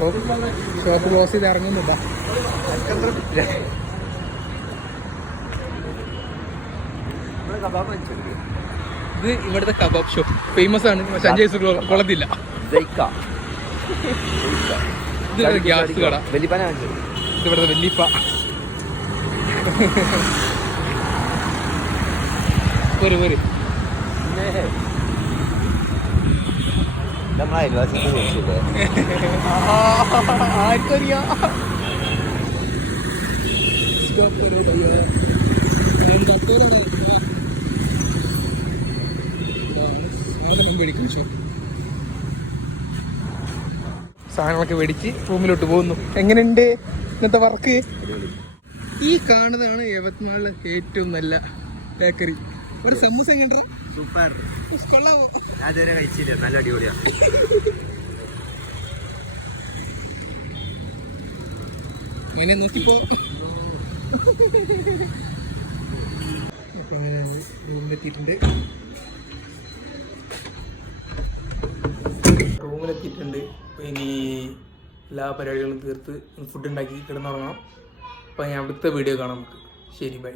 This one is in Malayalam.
അപ്പോൾ ഷോപ്പ് ക്ലോസ് ചെയ്ത് ഇറങ്ങുന്നില്ല. ഇത് ഇവിടുത്തെ കബാബ് ഷോപ്പ് ഫേമസ് ആണ്, പക്ഷെ 5 പൈസ കൊള്ളത്തില്ല. ഇത് ഗ്യാസ് കട, ഇത് ഇവിടുത്തെ വെല്ലിപ്പ. പോര് ആർക്കറിയാം. സാധനങ്ങളൊക്കെ മേടിച്ച് റൂമിലോട്ട് പോകുന്നു. എങ്ങനെയുണ്ട് ഇന്നത്തെ വർക്ക്? ഈ കാണുന്നതാണ് യവത്മാളിലെ ഏറ്റവും നല്ല ബേക്കറി. ഒരു സമൂസ കണ്ടോ? സൂപ്പർ, കൊള്ളാമോ? അതുവരെ കഴിച്ചില്ല, നല്ല അടിപൊളിയാ. അങ്ങനെ നോക്കിപ്പോ റൂമിലെത്തിയിട്ടുണ്ട്. ഇനി എല്ലാ പരിപാടികളും തീർത്ത് ഫുഡ് ഉണ്ടാക്കി കിടന്നുറങ്ങണം. അപ്പോൾ ഞാൻ അടുത്ത വീഡിയോ കാണാം നമുക്ക്. ശരി, ബൈ.